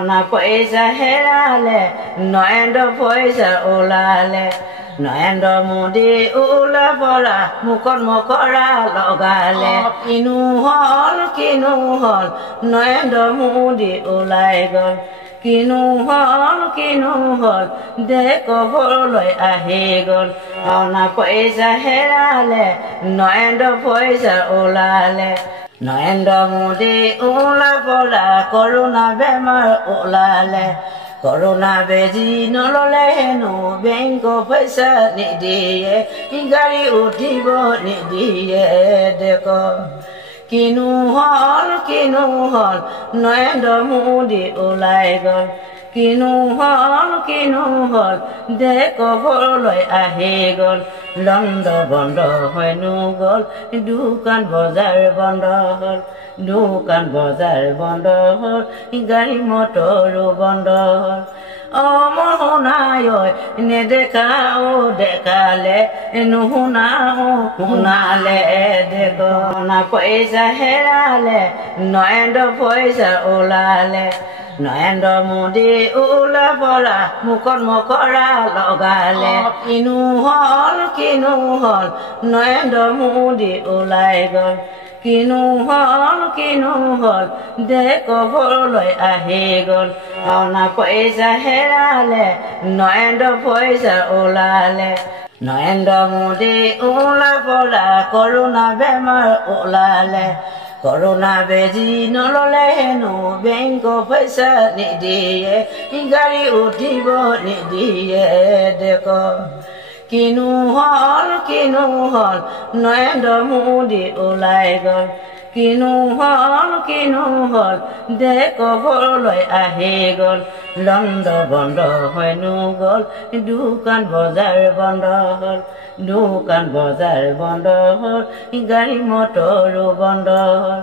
না পয়সা হেৰালে নয়ন পয়সা ওলালে নয়ন মোদী ওলা পৰা মুখত মকৰা লগালে কিনো হল নয়ন মোদী ওলাই গল কিনো হল দেশ ঘৰলৈ আহি গল না পইচা হেৰালে নয়ন পইচা ওলালে নৰেন্দ্ৰ মোদী ওলা পৰা কৰোণা বেমাৰ ওলালে কৰোণা বেজি নললে হেনো বেংক পইচা নিদিয়ে গাড়ী উঠিব নিদিয়ে দেখ কিনো হল নৰেন্দ্ৰ মোদী ওলাই গল কিনো হল দেশ ঘৰলৈ আহি গল লণ্ড বন্ধ হয়নো গল দোকান বজাৰ বন্ধ হল দোকান বজাৰ বন্ধ হল গাড়ী মটৰো বন্ধ হল শুনায় নেদেখা দেখালে নুশুনা শুনালে দেখ না পইচা হেৰালে নৰেন্দ্ৰ পইচা ওলালে নৰেন্দ্ৰ মোদী ওলা পৰা মুখত মকৰা লগালে কিনো হল নৰেন্দ্ৰ মোদী ওলাই গল কিনো হল দেশ ঘৰলৈ আহি গল না পইচা হেৰালে নৰেন্দ্ৰ পইচা ওলালে নৰেন্দ্ৰ মোদী ওলা পৰা কৰোণা বেমাৰ ওলালে কৰোণা বেজি নললে হেনো বেংক পইচা নিদিয়ে গাড়ী উঠিব নিদিয়ে দেখ কিনো হল নৰেন্দ্ৰ মোদী ওলাই গল কিনো হল দেশ ঘৰলৈ আহি গল লণ্ড বন্ধ হয়নো গল দোকান বজাৰ বন্ধ হল দোকান বজাৰ বন্ধ হল গাড়ী মটৰো বন্ধ হল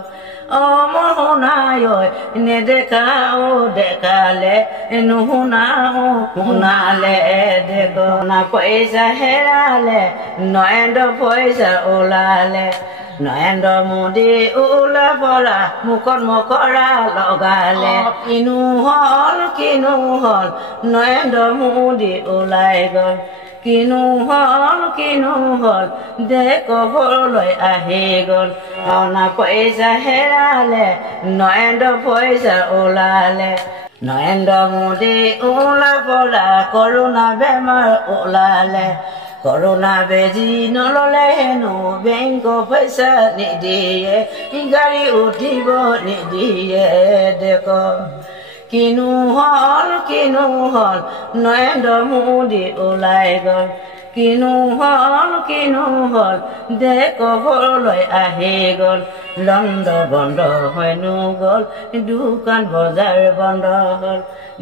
শুনায় নেদেখা দেখালে নুশুনা শুনালে দেখ না পইচা হেৰালে নৰেন্দ্ৰ পইচা ওলালে নৰেন্দ্ৰ মোদী ওলা পৰা মুখত মকৰা লগালে কিনো হল নৰেন্দ্ৰ মোদী ওলাই গল কিনো হল দেশ ঘৰলৈ আহি গল না পইচা হেৰালে নৰেন্দ্ৰ পইচা ওলালে নৰেন্দ্ৰ মোদী ওলা পৰা কৰোণা বেমাৰ ওলালে কৰোণা বেজি নললে হেনো বেংক পইচা নিদিয়ে গাড়ী উঠিব নিদিয়ে দেখ কিনো হল নৰেন্দ্ৰ মোদী ওলাই গল কিনো হল দেশ ঘৰলৈ আহি গল লণ্ড বন্ধ হয়নো গল দোকান বজাৰ বন্ধ হল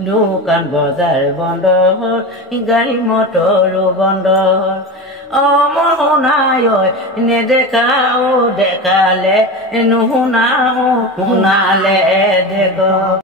দোকান বজাৰ বন্ধ হল গাড়ী মটৰো বন্ধ হল শুনায় নেদেখা দেখালে নুশুনা শুনালে দেখ